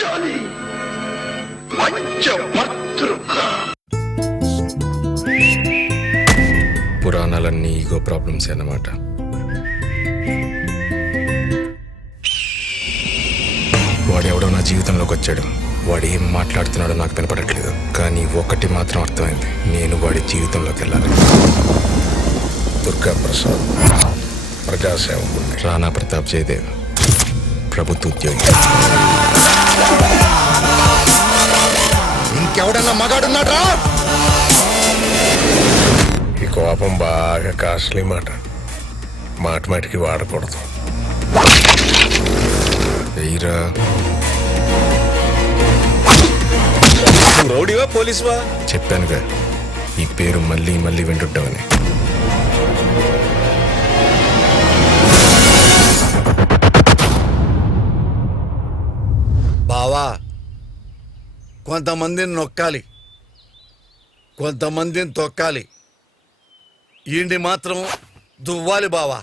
పంచాలి పంచభద్రుక. పురాణాలన్నీ ego problems అన్నమాట. వాడెవడో నా జీవితంలోకి వచ్చాడు. వాడు ఏం మాట్లాడుతున్నాడో నాకు వినపడట్లేదు, కానీ ఒకటి మాత్రం అర్థమైంది, నేను వాడి జీవితంలోకి వెళ్ళాలి. దుర్గా ప్రసాద్, ప్రజాసేవకుడు. రాణా ప్రతాప్ జయదేవ్, ప్రభుత్వ ఉద్యోగి. ఇంకెవడన్నా మగాడున్నాడ్రా? ఈ కోపం బాగా కాస్ట్లీ మాట, మాటికి వాడకూడదు. వెయ్యిరా. రౌడీవా పోలీసువా? చెప్పానుగా, ఈ పేరు మళ్ళీ మళ్ళీ వింటుంటామని. బావా, కొంతమందిని నొక్కాలి, కొంతమందిని తొక్కాలి, ఈయన్ని మాత్రం దువ్వాలి బావా.